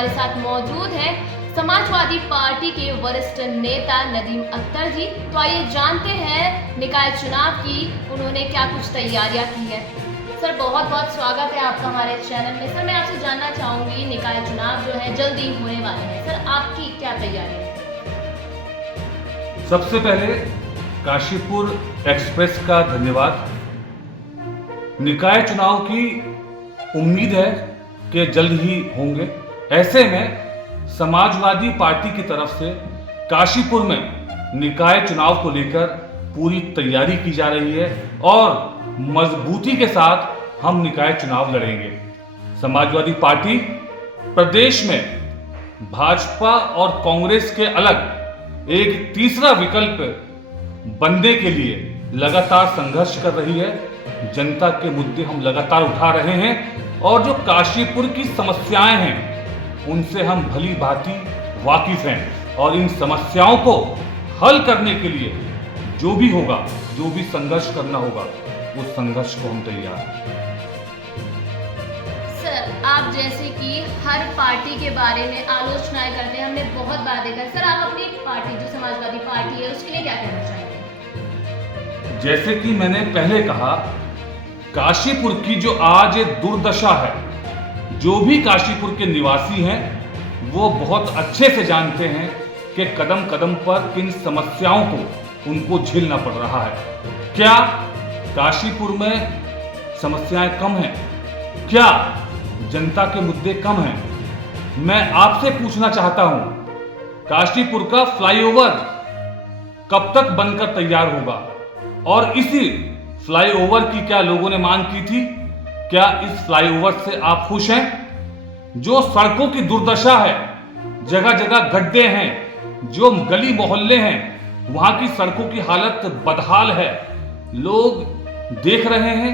हमारे साथ मौजूद हैं समाजवादी पार्टी के वरिष्ठ नेता नदीम अख्तर जी। तो आइए जानते हैं निकाय चुनाव की उन्होंने क्या कुछ तैयारियां की है। सर बहुत बहुत स्वागत है आपका हमारे चैनल में। सर मैं आपसे जानना चाहूंगी, निकाय चुनाव जो है जल्दी होने वाले हैं, सर आपकी क्या तैयारी है? सबसे पहले काशीपुर एक्सप्रेस का धन्यवाद। निकाय चुनाव की उम्मीद है कि जल्द ही होंगे। ऐसे में समाजवादी पार्टी की तरफ से काशीपुर में निकाय चुनाव को लेकर पूरी तैयारी की जा रही है और मजबूती के साथ हम निकाय चुनाव लड़ेंगे। समाजवादी पार्टी प्रदेश में भाजपा और कांग्रेस के अलग एक तीसरा विकल्प बनने के लिए लगातार संघर्ष कर रही है। जनता के मुद्दे हम लगातार उठा रहे हैं और जो काशीपुर की समस्याएं हैं उनसे हम भली भांति वाकिफ हैं और इन समस्याओं को हल करने के लिए जो भी होगा, जो भी संघर्ष करना होगा, उस संघर्ष को हम तैयार हैं। सर आप जैसे कि हर पार्टी के बारे में आलोचनाएं करते हैं, हमने बहुत बार देखा है। सर आप अपनी पार्टी जो समाजवादी पार्टी है उसके लिए क्या कहना चाहेंगे? जैसे कि मैंने पहले कहा, काशीपुर की जो आज दुर्दशा है, जो भी काशीपुर के निवासी हैं वो बहुत अच्छे से जानते हैं कि कदम कदम पर किन समस्याओं को उनको झेलना पड़ रहा है। क्या काशीपुर में समस्याएं कम हैं? क्या जनता के मुद्दे कम हैं? मैं आपसे पूछना चाहता हूं, काशीपुर का फ्लाईओवर कब तक बनकर तैयार होगा? और इसी फ्लाईओवर की क्या लोगों ने मांग की थी? क्या इस फ्लाईओवर से आप खुश हैं? जो सड़कों की दुर्दशा है, जगह जगह गड्ढे हैं, जो गली मोहल्ले हैं, वहां की सड़कों की हालत बदहाल है। लोग देख रहे हैं,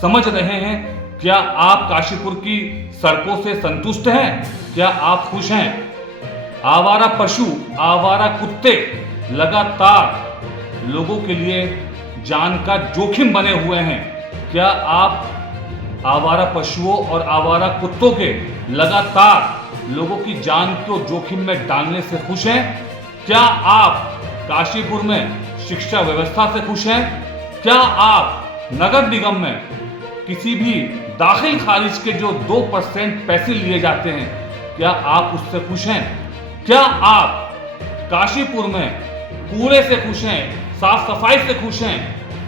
समझ रहे हैं। क्या आप काशीपुर की सड़कों से संतुष्ट हैं? क्या आप खुश हैं? आवारा पशु, आवारा कुत्ते लगातार लोगों के लिए जान का जोखिम बने हुए हैं। क्या आप आवारा पशुओं और आवारा कुत्तों के लगातार लोगों की जान को जोखिम में डालने से खुश हैं? क्या आप काशीपुर में शिक्षा व्यवस्था से खुश हैं? क्या आप नगर निगम में किसी भी दाखिल खारिज के जो 2% पैसे लिए जाते हैं, क्या आप उससे खुश हैं? क्या आप काशीपुर में कूड़े से खुश हैं, साफ सफाई से खुश हैं,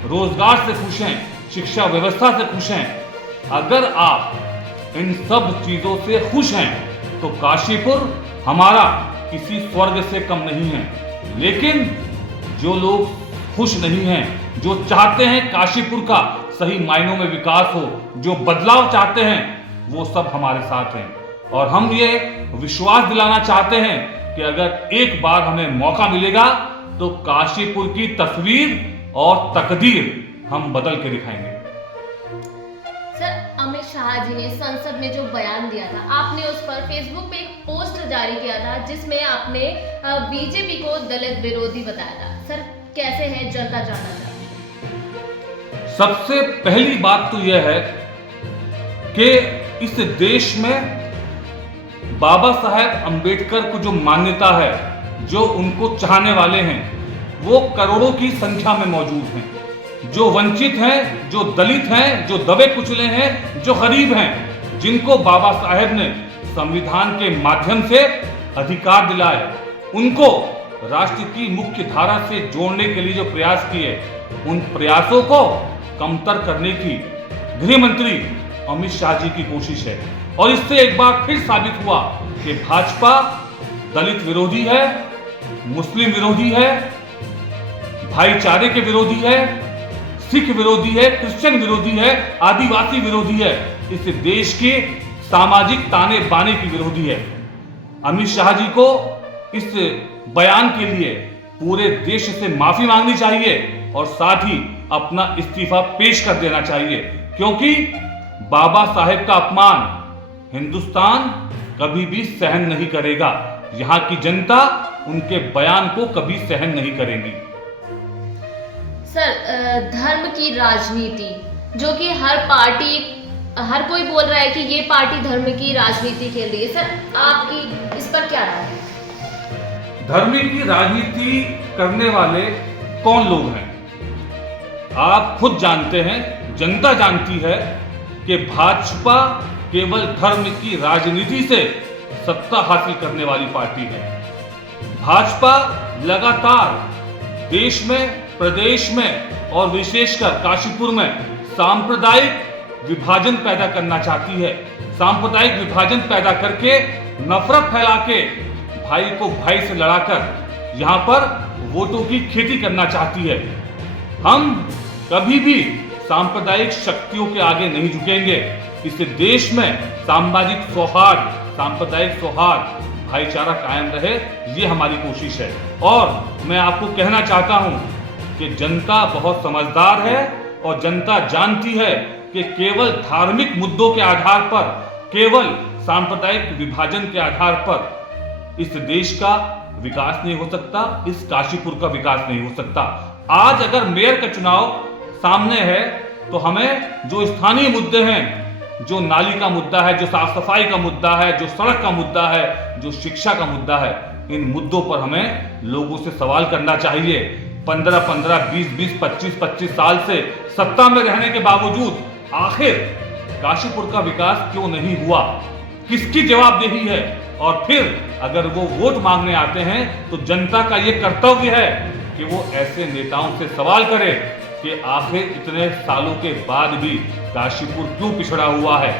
रोजगार से खुश हैं, शिक्षा व्यवस्था से खुश हैं? अगर आप इन सब चीजों से खुश हैं तो काशीपुर हमारा किसी स्वर्ग से कम नहीं है। लेकिन जो लोग खुश नहीं हैं, जो चाहते हैं काशीपुर का सही मायनों में विकास हो, जो बदलाव चाहते हैं, वो सब हमारे साथ हैं। और हम ये विश्वास दिलाना चाहते हैं कि अगर एक बार हमें मौका मिलेगा तो काशीपुर की तस्वीर और तकदीर हम बदल के दिखाएंगे। सर अमित शाह जी ने संसद में जो बयान दिया था, आपने उस पर फेसबुक पे एक पोस्ट जारी किया था जिसमें आपने बीजेपी को दलित विरोधी बताया था। सर कैसे है, जनता जानना चाहती है। सबसे पहली बात तो यह है कि इस देश में बाबा साहेब अंबेडकर को जो मान्यता है, जो उनको चाहने वाले हैं, वो करोड़ों की संख्या में मौजूद हैं। जो वंचित हैं, जो दलित हैं, जो दबे कुचले हैं, जो गरीब हैं, जिनको बाबा साहेब ने संविधान के माध्यम से अधिकार दिलाए, उनको राष्ट्र की मुख्य धारा से जोड़ने के लिए जो प्रयास किए, उन प्रयासों को कमतर करने की गृह मंत्री अमित शाह जी की कोशिश है। और इससे एक बार फिर साबित हुआ कि भाजपा दलित विरोधी है, मुस्लिम विरोधी है, भाईचारे के विरोधी है, सिख विरोधी है, क्रिश्चियन विरोधी है, आदिवासी विरोधी है, इस देश के सामाजिक ताने बाने की विरोधी है। अमित शाह जी को इस बयान के लिए पूरे देश से माफी मांगनी चाहिए और साथ ही अपना इस्तीफा पेश कर देना चाहिए, क्योंकि बाबा साहेब का अपमान हिंदुस्तान कभी भी सहन नहीं करेगा। यहाँ की जनता उनके बयान को कभी सहन नहीं करेगी। सर धर्म की राजनीति जो कि हर पार्टी हर कोई बोल रहा है कि ये पार्टी धर्म की राजनीति खेल रही है। सर, आपकी इस पर क्या राय है? धर्म की राजनीति करने वाले कौन लोग हैं? आप खुद जानते हैं, जनता जानती है कि भाजपा केवल धर्म की राजनीति से सत्ता हासिल करने वाली पार्टी है। भाजपा लगातार देश में, प्रदेश में और विशेषकर काशीपुर में सांप्रदायिक विभाजन पैदा करना चाहती है। सांप्रदायिक विभाजन पैदा करके, नफरत फैला के, भाई को भाई से लड़ाकर यहां पर वोटों की खेती करना चाहती है। हम कभी भी सांप्रदायिक शक्तियों के आगे नहीं झुकेंगे। इस देश में सामाजिक सौहार्द, सांप्रदायिक सौहार्द, भाईचारा कायम रहे, ये हमारी कोशिश है। और मैं आपको कहना चाहता हूं कि जनता बहुत समझदार है और जनता जानती है कि केवल धार्मिक मुद्दों के आधार पर, केवल सांप्रदायिक विभाजन के आधार पर इस देश का विकास नहीं हो सकता, इस काशीपुर का विकास नहीं हो सकता। आज अगर मेयर का चुनाव सामने है तो हमें जो स्थानीय मुद्दे हैं, जो नाली का मुद्दा है, जो साफ सफाई का मुद्दा है, जो सड़क का मुद्दा है, जो शिक्षा का मुद्दा है, इन मुद्दों पर हमें लोगों से सवाल करना चाहिए। 15-15, 20-20, 25-25 साल से सत्ता में रहने के बावजूद आखिर काशीपुर का विकास क्यों नहीं हुआ? किसकी जवाबदेही है? और फिर अगर वो वोट मांगने आते हैं तो जनता का ये कर्तव्य है कि वो ऐसे नेताओं से सवाल करे कि आखिर इतने सालों के बाद भी काशीपुर क्यों पिछड़ा हुआ है।